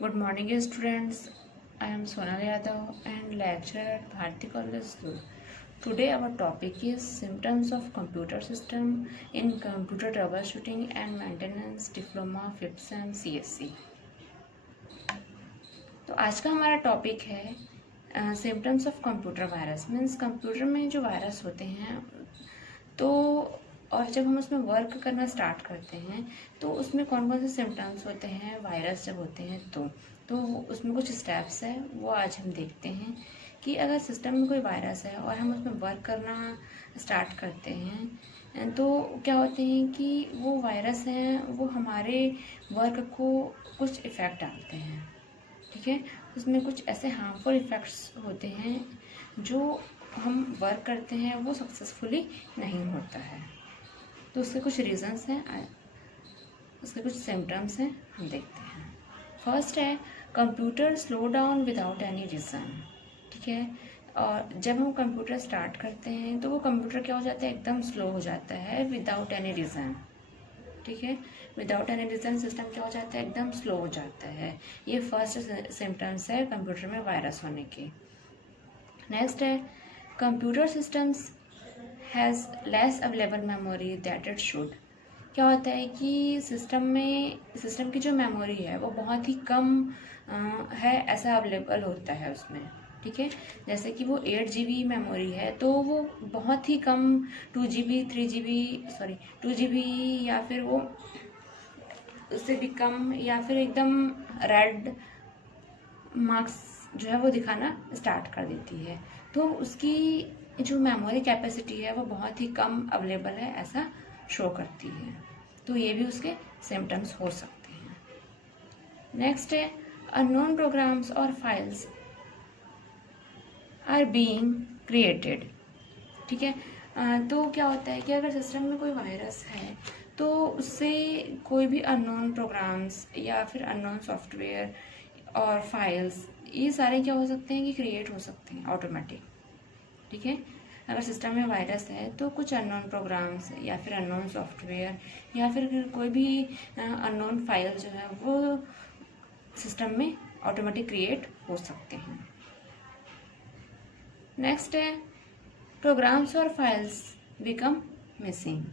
Good morning, students. I am Sonal Yadav and lecturer at Bharati College, Sur. Today, our topic is symptoms of computer system in computer troubleshooting and maintenance diploma 5th sem CSC. तो आज का हमारा topic है symptoms of computer virus. Means computer में जो virus होते हैं तो और जब हम उसमें वर्क करना स्टार्ट करते हैं तो उसमें कौन कौन से सिम्टम्स होते हैं वायरस जब होते हैं तो उसमें कुछ स्टेप्स है वो आज हम देखते हैं कि अगर सिस्टम में कोई वायरस है और हम उसमें वर्क करना स्टार्ट करते हैं तो क्या होते हैं कि वो वायरस हैं वो हमारे वर्क को कुछ इफ़ेक्ट डालते हैं। ठीक है, उसमें कुछ ऐसे हार्मफुल इफ़ेक्ट्स होते हैं जो हम वर्क करते हैं वो सक्सेसफुली नहीं होता है। तो उसके कुछ रीज़न्स हैं, उसके कुछ सिम्टम्स हैं, हम देखते हैं। फर्स्ट है computer slow down without any reason. ठीक है, और जब हम कंप्यूटर स्टार्ट करते हैं तो वो कंप्यूटर क्या हो जाता है, एकदम स्लो हो जाता है विदाउट एनी रीज़न। ठीक है, विदाउट एनी रीज़न सिस्टम क्या हो जाता है, एकदम स्लो हो जाता है। ये फर्स्ट सिम्टम्स है कंप्यूटर में वायरस होने के। नेक्स्ट है computer systems has less available memory that it should. क्या होता है कि सिस्टम की जो मेमोरी है वो बहुत ही कम है ऐसा अवेलेबल होता है उसमें। ठीक है, जैसे कि वो 8 GB मेमोरी है तो वो बहुत ही कम 2 GB 3 GB 2 GB या फिर वो उससे भी कम या फिर एकदम रेड मार्क्स जो है वो दिखाना स्टार्ट कर देती है। तो उसकी जो मेमोरी कैपेसिटी है वो बहुत ही कम अवेलेबल है ऐसा शो करती है। तो ये भी उसके सिम्टम्स हो सकते हैं। नेक्स्ट है अननोन प्रोग्राम्स और फाइल्स आर बीइंग क्रिएटेड। ठीक है, तो क्या होता है कि अगर सिस्टम में कोई वायरस है तो उससे कोई भी अननोन प्रोग्राम्स या फिर अननोन सॉफ्टवेयर और फाइल्स ये सारे क्या हो सकते हैं कि क्रिएट हो सकते हैं ऑटोमेटिक। ठीक है, अगर सिस्टम में वायरस है तो कुछ अननोन प्रोग्राम्स या फिर अननोन सॉफ्टवेयर या फिर कोई भी अननोन फाइल जो है वो सिस्टम में ऑटोमेटिक क्रिएट हो सकते हैं। नेक्स्ट है प्रोग्राम्स और फाइल्स बिकम मिसिंग।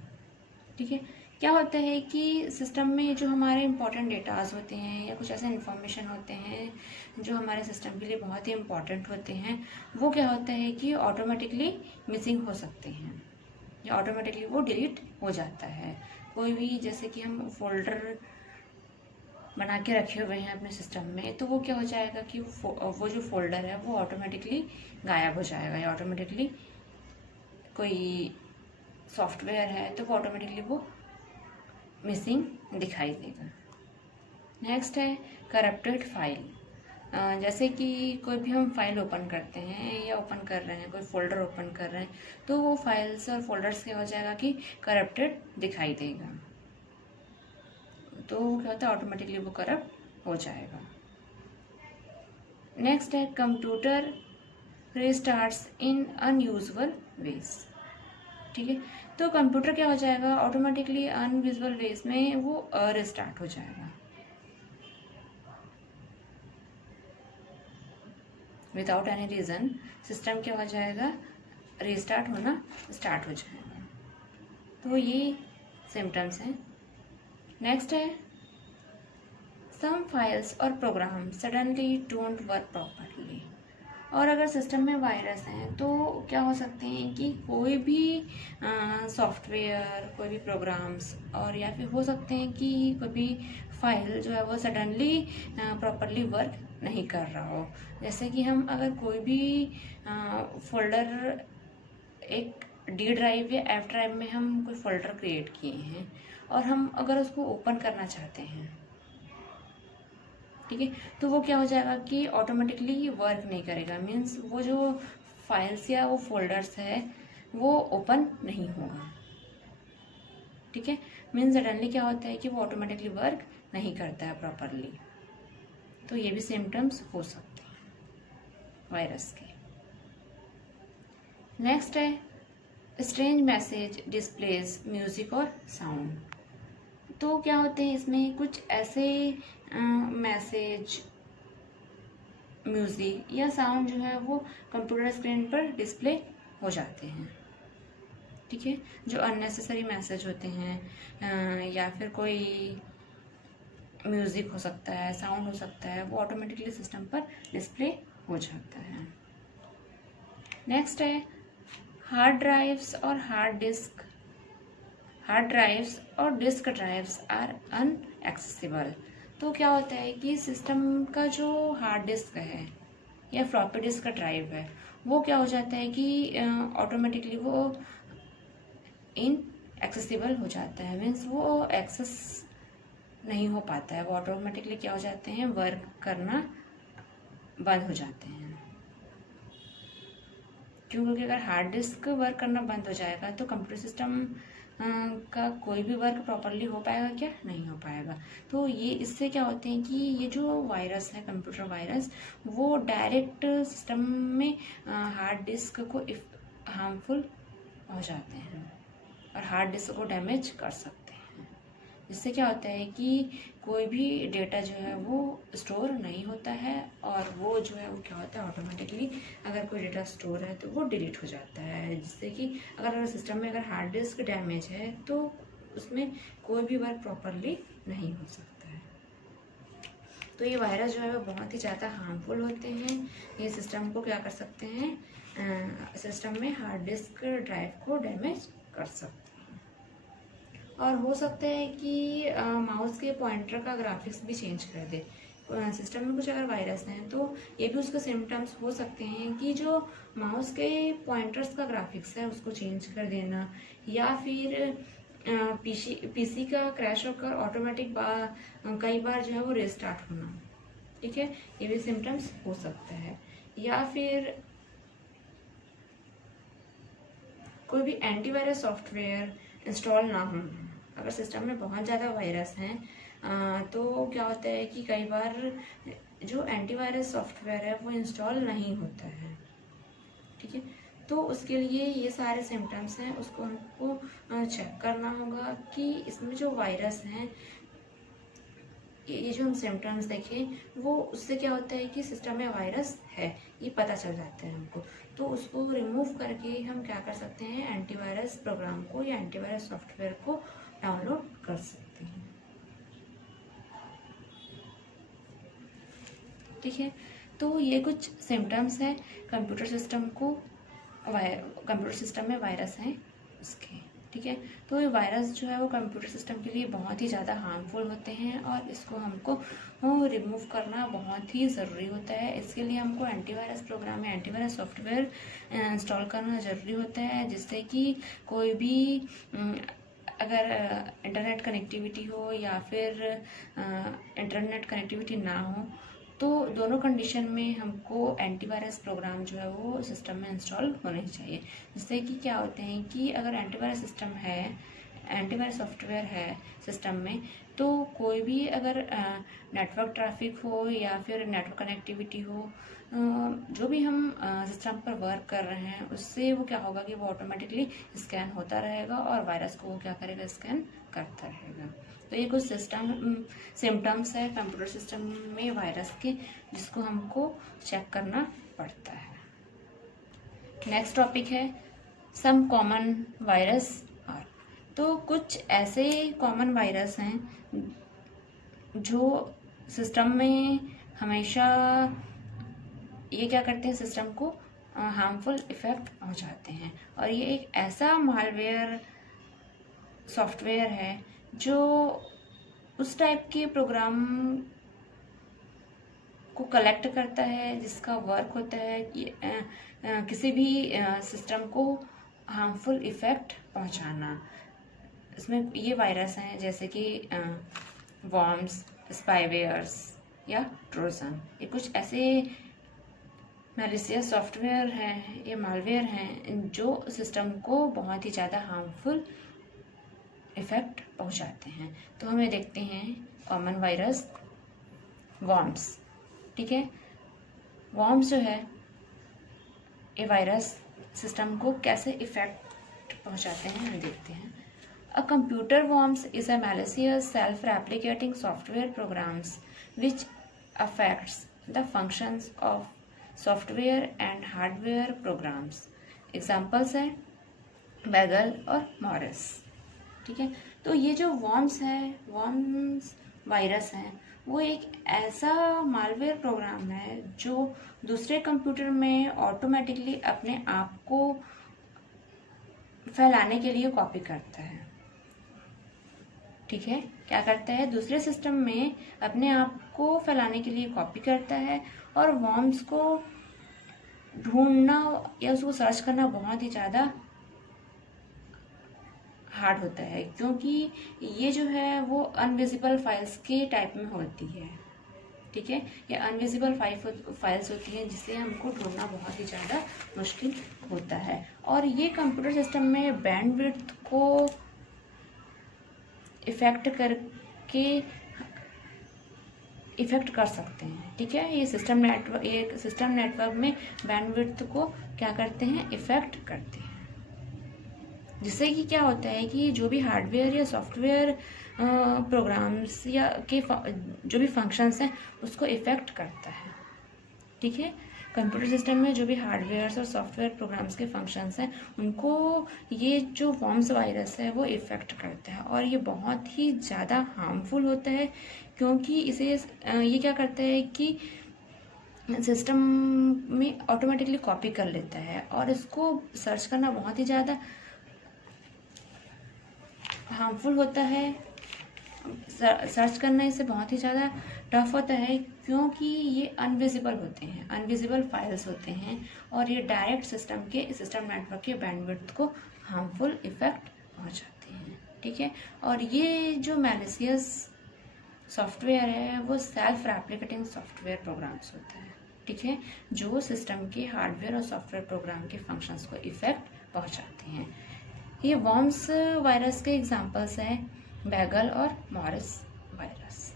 ठीक है, क्या होता है कि सिस्टम में जो हमारे इंपॉर्टेंट डेटाज होते हैं या कुछ ऐसे इन्फॉर्मेशन होते हैं जो हमारे सिस्टम के लिए बहुत ही इम्पॉर्टेंट होते हैं वो क्या होता है कि ऑटोमेटिकली मिसिंग हो सकते हैं या ऑटोमेटिकली वो डिलीट हो जाता है। कोई भी जैसे कि हम फोल्डर बना के रखे हुए हैं अपने सिस्टम में तो वो क्या हो जाएगा कि वो जो फोल्डर है वो ऑटोमेटिकली गायब हो जाएगा या ऑटोमेटिकली कोई सॉफ्टवेयर है तो वो ऑटोमेटिकली वो मिसिंग दिखाई देगा। नेक्स्ट है करप्टेड फाइल। जैसे कि कोई भी हम फाइल ओपन करते हैं या ओपन कर रहे हैं कोई फोल्डर ओपन कर रहे हैं तो वो फाइल्स और फोल्डर्स क्या हो जाएगा कि करप्टेड दिखाई देगा। तो क्या होता है ऑटोमेटिकली वो करप्ट हो जाएगा। नेक्स्ट है कंप्यूटर रीस्टार्ट्स इन अनयूजुअल वेज। ठीक है, तो कंप्यूटर क्या हो जाएगा ऑटोमेटिकली अनविजुअल वेज में वो रिस्टार्ट हो जाएगा विदाउट एनी रीज़न। सिस्टम क्या हो जाएगा रिस्टार्ट होना स्टार्ट हो जाएगा। तो ये सिम्टम्स हैं। नेक्स्ट है सम फाइल्स और program suddenly don't work properly. और अगर सिस्टम में वायरस हैं तो क्या हो सकते हैं कि कोई भी सॉफ्टवेयर कोई भी प्रोग्राम्स और या फिर हो सकते हैं कि कोई भी फाइल जो है वो सडनली प्रॉपरली वर्क नहीं कर रहा हो। जैसे कि हम अगर कोई भी फोल्डर एक डी ड्राइव या एफ ड्राइव में हम कोई फोल्डर क्रिएट किए हैं और हम अगर उसको ओपन करना चाहते हैं, ठीक है, तो वो क्या हो जाएगा कि ऑटोमेटिकली वर्क नहीं करेगा। मीन्स वो जो फाइल्स या वो फोल्डर्स है वो ओपन नहीं होगा। ठीक है, मीन्स सडनली क्या होता है कि वो ऑटोमेटिकली वर्क नहीं करता है प्रॉपरली। तो ये भी सिम्टम्स हो सकते हैं वायरस के। नेक्स्ट है स्ट्रेंज मैसेज डिस्प्लेज म्यूजिक और साउंड। तो क्या होते हैं इसमें कुछ ऐसे मैसेज म्यूज़िक या साउंड जो है वो कंप्यूटर स्क्रीन पर डिस्प्ले हो जाते हैं। ठीक है, जो अननेसेसरी मैसेज होते हैं या फिर कोई म्यूज़िक हो सकता है, साउंड हो सकता है, वो ऑटोमेटिकली सिस्टम पर डिस्प्ले हो जाता है। नेक्स्ट है हार्ड ड्राइव्स और हार्ड डिस्क। हार्ड ड्राइव्स और डिस्क ड्राइव्स आर अनएक्सेसिबल। तो क्या होता है कि सिस्टम का जो हार्ड डिस्क है या फ्लॉपी डिस्क का ड्राइव है वो क्या हो जाता है कि ऑटोमेटिकली वो इनएक्सेसिबल हो जाता है, मीन्स वो एक्सेस नहीं हो पाता है, वो ऑटोमेटिकली क्या हो जाते हैं, वर्क करना बंद हो जाते हैं। क्योंकि अगर हार्ड डिस्क वर्क करना बंद हो जाएगा तो कंप्यूटर सिस्टम का कोई भी वर्क प्रॉपरली हो पाएगा क्या, नहीं हो पाएगा। तो ये इससे क्या होते हैं कि ये जो वायरस है, कंप्यूटर वायरस, वो डायरेक्ट सिस्टम में हार्ड डिस्क को हार्मफुल हो जाते हैं और हार्ड डिस्क को डैमेज कर सकते हैं। जिससे क्या होता है कि कोई भी डेटा जो है वो स्टोर नहीं होता है और वो जो है वो क्या होता है, ऑटोमेटिकली अगर कोई डेटा स्टोर है तो वो डिलीट हो जाता है। जिससे कि अगर सिस्टम में अगर हार्ड डिस्क डैमेज है तो उसमें कोई भी वर्क प्रॉपरली नहीं हो सकता है। तो ये वायरस जो है वो बहुत ही ज़्यादा हार्मफुल होते हैं। ये सिस्टम को क्या कर सकते हैं, सिस्टम में हार्ड डिस्क ड्राइव को डैमेज कर सकते हैं। और हो सकता है कि माउस के पॉइंटर का ग्राफिक्स भी चेंज कर दे। सिस्टम में कुछ अगर वायरस हैं तो ये भी उसके सिम्टम्स हो सकते हैं कि जो माउस के पॉइंटर्स का ग्राफिक्स है उसको चेंज कर देना, या फिर पीसी का क्रैश होकर ऑटोमेटिक कई बार जो है वो रिस्टार्ट होना। ठीक है, ये भी सिम्टम्स हो सकता है। या फिर कोई भी एंटीवायरस सॉफ्टवेयर इंस्टॉल ना हो। अगर सिस्टम में बहुत ज़्यादा वायरस हैं तो क्या होता है कि कई बार जो एंटीवायरस सॉफ्टवेयर है वो इंस्टॉल नहीं होता है। ठीक है, तो उसके लिए ये सारे सिम्टम्स हैं, उसको हमको चेक करना होगा कि इसमें जो वायरस हैं, ये जो हम सिम्टम्स देखें वो उससे क्या होता है कि सिस्टम में वायरस है ये पता चल जाता है हमको। तो उसको रिमूव करके हम क्या कर सकते हैं, एंटीवायरस प्रोग्राम को या एंटीवायरस सॉफ्टवेयर को डाउनलोड कर सकते हैं। ठीक है, तो ये कुछ सिम्टम्स हैं कंप्यूटर सिस्टम में वायरस हैं उसके। ठीक है, तो ये वायरस जो है वो कंप्यूटर सिस्टम के लिए बहुत ही ज़्यादा हार्मफुल होते हैं और इसको हमको रिमूव करना बहुत ही ज़रूरी होता है। इसके लिए हमको एंटीवायरस प्रोग्राम या एंटीवायरस सॉफ्टवेयर इंस्टॉल करना ज़रूरी होता है, जिससे कि कोई भी अगर इंटरनेट कनेक्टिविटी हो या फिर इंटरनेट कनेक्टिविटी ना हो तो दोनों कंडीशन में हमको एंटीवायरस प्रोग्राम जो है वो सिस्टम में इंस्टॉल होने चाहिए। जिससे कि क्या होते हैं कि अगर एंटीवायरस सिस्टम है, एंटीवायरस सॉफ्टवेयर है सिस्टम में, तो कोई भी अगर नेटवर्क ट्रैफिक हो या फिर नेटवर्क कनेक्टिविटी हो, जो भी हम सिस्टम पर वर्क कर रहे हैं उससे वो क्या होगा कि वो ऑटोमेटिकली स्कैन होता रहेगा और वायरस को वो क्या करेगा, स्कैन करता रहेगा। तो ये कुछ सिम्टम्स है कंप्यूटर सिस्टम में वायरस के, जिसको हमको चेक करना पड़ता है। नेक्स्ट टॉपिक है सम कॉमन वायरस आर। तो कुछ ऐसे कॉमन वायरस हैं जो सिस्टम में हमेशा ये क्या करते हैं, सिस्टम को हार्मफुल इफेक्ट पहुंचाते हैं। और ये एक ऐसा मालवेयर सॉफ्टवेयर है जो उस टाइप के प्रोग्राम को कलेक्ट करता है जिसका वर्क होता है कि किसी भी सिस्टम को हार्मफुल इफेक्ट पहुंचाना। इसमें ये वायरस हैं जैसे कि वॉर्म्स, स्पाईवेयर्स या ट्रोजन। ये कुछ ऐसे मैलिशियस सॉफ्टवेयर हैं, ये मालवेयर हैं जो सिस्टम को बहुत ही ज़्यादा हार्मफुल इफेक्ट पहुंचाते हैं। तो हमें देखते हैं कॉमन वायरस वॉर्म्स। ठीक है, वॉर्म्स जो है ये वायरस सिस्टम को कैसे इफेक्ट पहुंचाते हैं हम देखते हैं। A computer worms is a malicious self replicating software programs which affects the functions of software and hardware programs. Examples हैं बैगल और मॉरिस। ठीक है, तो ये जो वॉर्म्स वायरस है वो एक ऐसा मालवेयर प्रोग्राम है जो दूसरे कंप्यूटर में ऑटोमेटिकली अपने आप को फैलाने के लिए कॉपी करता है। ठीक है, क्या करता है, दूसरे सिस्टम में अपने आप को फैलाने के लिए कॉपी करता है, और वॉर्म्स को ढूंढना या उसको सर्च करना बहुत ही ज़्यादा हार्ड होता है, क्योंकि ये जो है वो अनविजिबल फाइल्स के टाइप में होती है। ठीक है, ये अनविजिबल फाइल्स होती हैं जिसे हमको ढूंढना बहुत ही ज़्यादा मुश्किल होता है, और ये कंप्यूटर सिस्टम में बैंडविड्थ को इफेक्ट कर सकते हैं। ठीक है, ये सिस्टम नेटवर्क में बैंडविड्थ को क्या करते हैं, इफेक्ट करते हैं, जिससे कि क्या होता है कि जो भी हार्डवेयर या सॉफ्टवेयर प्रोग्राम्स या के जो भी फंक्शंस हैं उसको इफेक्ट करता है। ठीक है, कंप्यूटर सिस्टम में जो भी हार्डवेयर और सॉफ्टवेयर प्रोग्राम्स के फंक्शंस हैं उनको ये जो वॉर्म्स वायरस है वो इफेक्ट करता है, और ये बहुत ही ज़्यादा हार्मफुल होता है, क्योंकि इसे ये क्या करता है कि सिस्टम में ऑटोमेटिकली कॉपी कर लेता है, और इसको सर्च करना बहुत ही ज़्यादा हार्मफुल होता है। सर्च करना इससे बहुत ही ज़्यादा टफ होता है, क्योंकि ये अनविजिबल होते हैं, अनविजिबल फाइल्स होते हैं, और ये डायरेक्ट सिस्टम नेटवर्क के बैंडविड्थ को हार्मफुल इफेक्ट पहुंचाते हैं। ठीक है, और ये जो मैलिशियस सॉफ्टवेयर है वो सेल्फ रेप्लिकेटिंग सॉफ्टवेयर प्रोग्राम्स होता है। ठीक है, जो सिस्टम के हार्डवेयर और सॉफ्टवेयर प्रोग्राम के फंक्शंस को इफेक्ट पहुंचाते हैं। ये वॉर्म्स वायरस के एग्जांपल्स हैं बैगल और मॉरिस वायरस।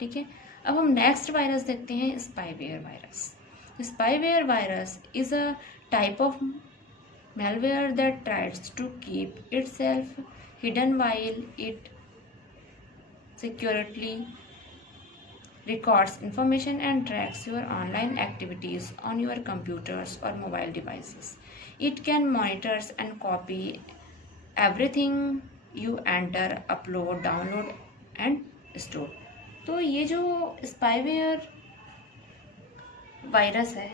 ठीक है, अब हम नेक्स्ट वायरस देखते हैं, spyware virus. Spyware virus is a type of malware that tries to keep itself hidden while it securely records information and tracks your online activities on your computers or mobile devices. It can monitor and copy everything you enter, upload, download and store. तो ये जो spyware virus है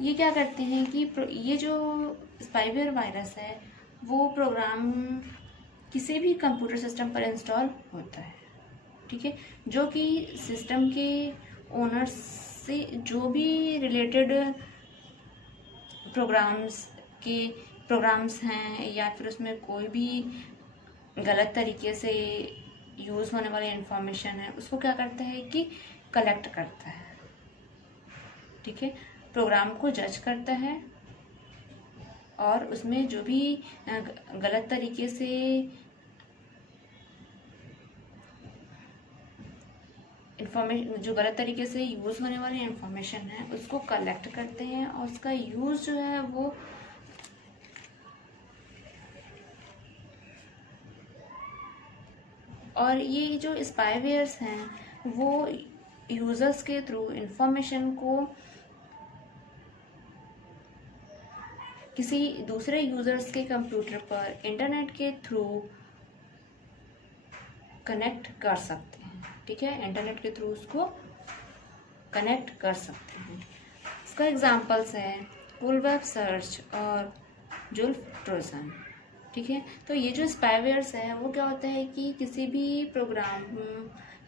ये क्या करते हैं कि ये जो स्पाईवेयर वायरस है वो प्रोग्राम किसी भी कंप्यूटर सिस्टम पर इंस्टॉल होता है। ठीक है, जो कि सिस्टम के ओनर्स से जो भी रिलेटेड प्रोग्राम्स हैं या फिर उसमें कोई भी गलत तरीके से यूज़ होने वाली इंफॉर्मेशन है उसको क्या करता है कि कलेक्ट करता है। ठीक है, प्रोग्राम को जज करता है, और उसमें जो भी गलत तरीके से यूज़ होने वाली इंफॉर्मेशन है उसको कलेक्ट करते हैं, और उसका यूज़ जो है वो और ये जो स्पाईवेयर्स हैं वो यूज़र्स के थ्रू इंफॉर्मेशन को किसी दूसरे यूज़र्स के कंप्यूटर पर इंटरनेट के थ्रू कनेक्ट कर सकते हैं। ठीक है, इंटरनेट के थ्रू उसको कनेक्ट कर सकते हैं। इसका एग्जांपल्स है फुल वेब सर्च और जुल्फ ट्रोजन। ठीक है, तो ये जो स्पाईवेयर्स है वो क्या होता है कि किसी भी प्रोग्राम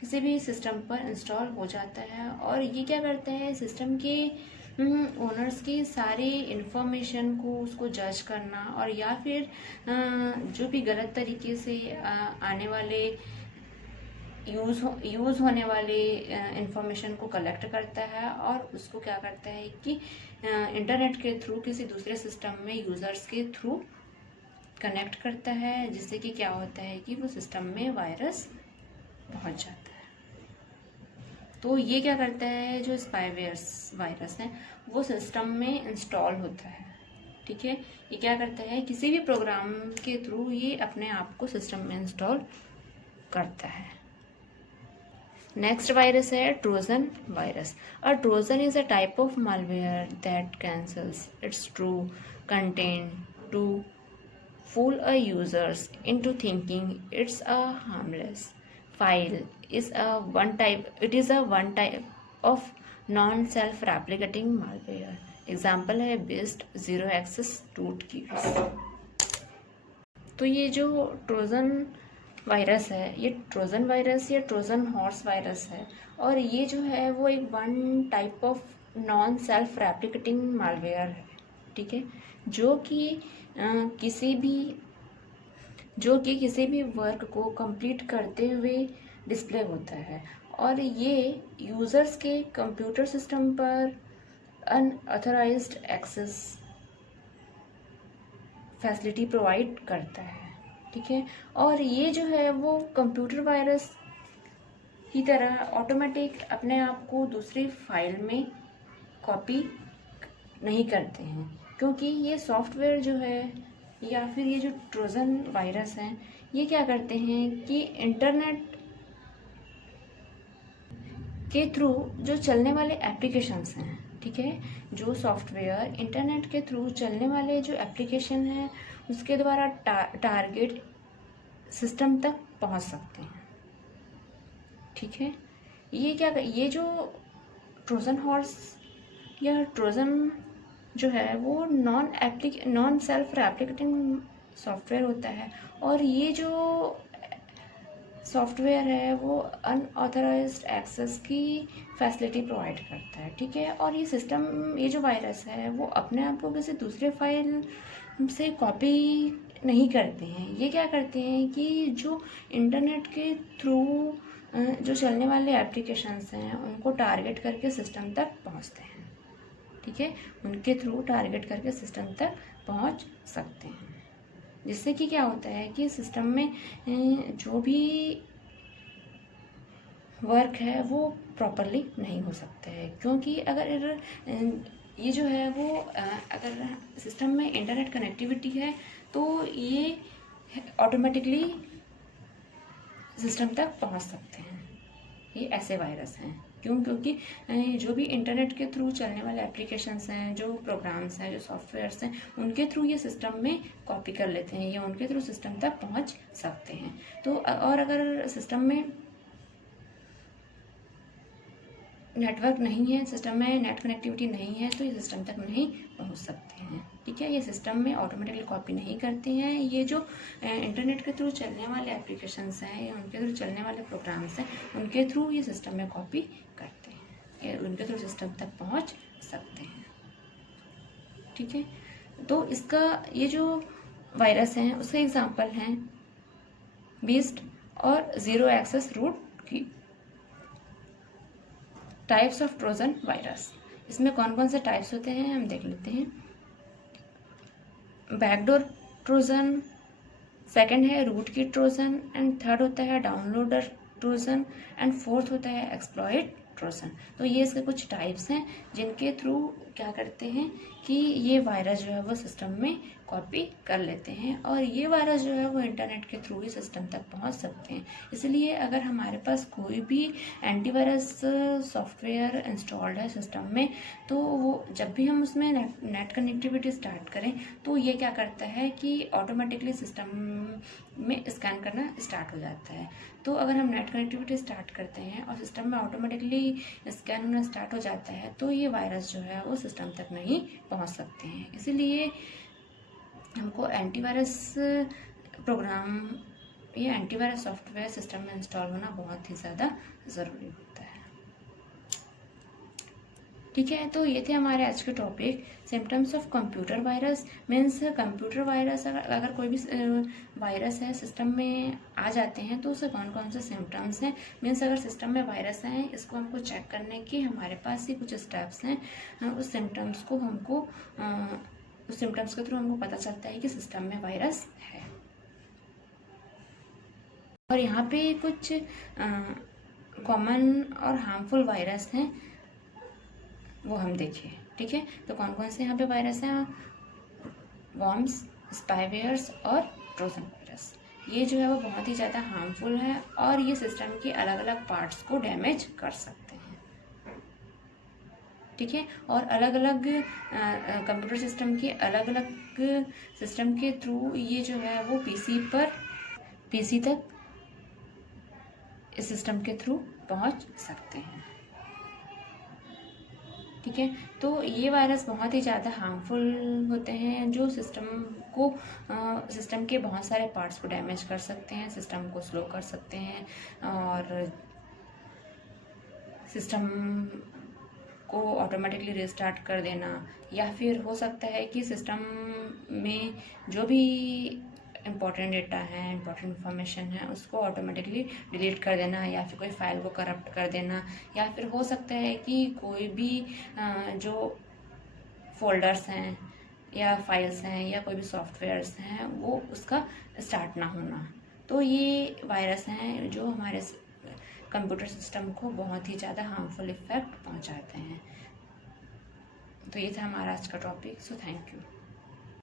किसी भी सिस्टम पर इंस्टॉल हो जाता है, और ये क्या करता है सिस्टम के ओनर्स की सारी इंफॉर्मेशन को उसको जज करना, और या फिर जो भी गलत तरीके से आने वाले यूज़ होने वाले इंफॉर्मेशन को कलेक्ट करता है, और उसको क्या करता है कि इंटरनेट के थ्रू किसी दूसरे सिस्टम में यूज़र्स के थ्रू कनेक्ट करता है, जिससे कि क्या होता है कि वो सिस्टम में वायरस पहुंच जाता है। तो ये क्या करता है, जो स्पाईवेयर वायरस है वो सिस्टम में इंस्टॉल होता है। ठीक है, ये क्या करता है किसी भी प्रोग्राम के थ्रू ये अपने आप को सिस्टम में इंस्टॉल करता है। नेक्स्ट वायरस है Trojan virus. Trojan is a type of malware that cancels its true content to fool a users into thinking it's a harmless file is a one type it is a one type of non self replicating malware। Example है best zero access root keys. तो ये जो Trojan virus है, ये Trojan virus या Trojan horse virus है, और ये जो है वो एक one type of non self replicating malware है, ठीक है, जो कि किसी भी वर्क को कंप्लीट करते हुए डिस्प्ले होता है, और ये यूज़र्स के कंप्यूटर सिस्टम पर अनऑथराइज्ड एक्सेस फैसिलिटी प्रोवाइड करता है, ठीक है। और ये जो है वो कंप्यूटर वायरस की तरह ऑटोमेटिक अपने आप को दूसरी फाइल में कॉपी नहीं करते हैं, क्योंकि ये सॉफ्टवेयर जो है या फिर ये जो ट्रोजन वायरस हैं, ये क्या करते हैं कि इंटरनेट के थ्रू जो चलने वाले एप्लीकेशंस हैं, ठीक है, जो सॉफ्टवेयर इंटरनेट के थ्रू चलने वाले जो एप्लीकेशन हैं उसके द्वारा टारगेट सिस्टम तक पहुंच सकते हैं, ठीक है। ये जो ट्रोजन हॉर्स या ट्रोजन जो है वो नॉन सेल्फ रेप्लिकेटिंग सॉफ्टवेयर होता है, और ये जो सॉफ्टवेयर है वो अनऑथराइज्ड एक्सेस की फैसिलिटी प्रोवाइड करता है, ठीक है। और ये जो वायरस है वो अपने आप को किसी दूसरे फाइल से कॉपी नहीं करते हैं। ये क्या करते हैं कि जो इंटरनेट के थ्रू जो चलने वाले एप्लीकेशंस हैं उनको टारगेट करके सिस्टम तक पहुंचते हैं, ठीक है, उनके थ्रू टारगेट करके सिस्टम तक पहुंच सकते हैं, जिससे कि क्या होता है कि सिस्टम में जो भी वर्क है वो प्रॉपरली नहीं हो सकता है, क्योंकि अगर ये जो है वो अगर सिस्टम में इंटरनेट कनेक्टिविटी है तो ये ऑटोमेटिकली सिस्टम तक पहुंच सकते हैं। ये ऐसे वायरस हैं, क्योंकि जो भी इंटरनेट के थ्रू चलने वाले एप्लीकेशंस हैं, जो प्रोग्राम्स हैं, जो सॉफ्टवेयर्स हैं, उनके थ्रू ये सिस्टम में कॉपी कर लेते हैं या उनके थ्रू सिस्टम तक पहुंच सकते हैं। तो और अगर सिस्टम में नेटवर्क नहीं है, सिस्टम में नेट कनेक्टिविटी नहीं है, तो ये सिस्टम तक नहीं पहुंच सकते हैं, ठीक है। ये सिस्टम में ऑटोमेटिकली कॉपी नहीं करते हैं। ये जो इंटरनेट के थ्रू चलने वाले एप्लीकेशंस हैं या उनके थ्रू चलने वाले प्रोग्राम्स हैं, उनके थ्रू ये सिस्टम में कॉपी करते हैं या उनके थ्रू सिस्टम तक पहुंच सकते हैं, ठीक है। तो ये जो वायरस हैं उसके एग्जाम्पल हैं बीस्ट और जीरो एक्सेस रूट की। टाइप्स ऑफ ट्रोजन वायरस, इसमें कौन कौन से टाइप्स होते हैं हम देख लेते हैं। बैकडोर ट्रोजन, सेकंड है रूट की ट्रोजन, एंड थर्ड होता है डाउनलोडर ट्रोजन, एंड फोर्थ होता है एक्सप्लॉइट ट्रोजन। तो ये इसके कुछ टाइप्स हैं जिनके थ्रू क्या करते हैं कि ये वायरस जो है वो सिस्टम में कॉपी कर लेते हैं, और ये वायरस जो है वो इंटरनेट के थ्रू ही सिस्टम तक पहुंच सकते हैं। इसलिए अगर हमारे पास कोई भी एंटीवायरस सॉफ्टवेयर इंस्टॉल्ड है सिस्टम में, तो वो जब भी हम उसमें नेट कनेक्टिविटी स्टार्ट करें तो ये क्या करता है कि ऑटोमेटिकली सिस्टम में स्कैन करना स्टार्ट हो जाता है। तो अगर हम नेट कनेक्टिविटी स्टार्ट करते हैं और सिस्टम में ऑटोमेटिकली स्कैन होना स्टार्ट हो जाता है, तो ये वायरस जो है वो सिस्टम तक नहीं पहुंच सकते हैं। इसीलिए हमको एंटीवायरस प्रोग्राम या एंटीवायरस सॉफ्टवेयर सिस्टम में इंस्टॉल होना बहुत ही ज़्यादा ज़रूरी होता है, ठीक है। तो ये थे हमारे आज के topic, symptoms of computer virus. Means computer virus अगर कोई भी वायरस है सिस्टम में आ जाते हैं तो उससे कौन कौन से सिम्टम्स हैं। मीन्स अगर सिस्टम में वायरस हैं, इसको हमको चेक करने के हमारे पास ही कुछ स्टेप्स हैं। उस सिम्टम्स के थ्रू हमको पता चलता है कि सिस्टम में वायरस है। और यहाँ पे कुछ कॉमन और हार्मफुल वायरस हैं, वो हम देखें, ठीक है। तो कौन कौन से यहाँ पे वायरस हैं, वर्म्स, स्पाईवेयर्स और ट्रोजन वायरस। ये जो है वो बहुत ही ज़्यादा हार्मफुल है और ये सिस्टम के अलग अलग पार्ट्स को डैमेज कर सकते हैं। ठीक है, और अलग अलग कंप्यूटर सिस्टम के अलग अलग सिस्टम के थ्रू ये जो है वो पीसी तक इस सिस्टम के थ्रू पहुंच सकते हैं। ठीक है, तो ये वायरस बहुत ही ज़्यादा हार्मफुल होते हैं जो सिस्टम के बहुत सारे पार्ट्स को डैमेज कर सकते हैं, सिस्टम को स्लो कर सकते हैं और सिस्टम को ऑटोमेटिकली रिस्टार्ट कर देना, या फिर हो सकता है कि सिस्टम में जो भी इम्पोर्टेंट डेटा है, इम्पोर्टेंट इन्फॉर्मेशन है, उसको ऑटोमेटिकली डिलीट कर देना, या फिर कोई फाइल को करप्ट कर देना, या फिर हो सकता है कि कोई भी जो फोल्डर्स हैं या फाइल्स हैं या कोई भी सॉफ्टवेयर्स हैं वो उसका स्टार्ट ना होना। तो ये वायरस हैं जो हमारे कंप्यूटर सिस्टम को बहुत ही ज़्यादा हार्मफुल इफ़ेक्ट पहुंचाते हैं। तो ये था हमारा आज का टॉपिक। So thank you.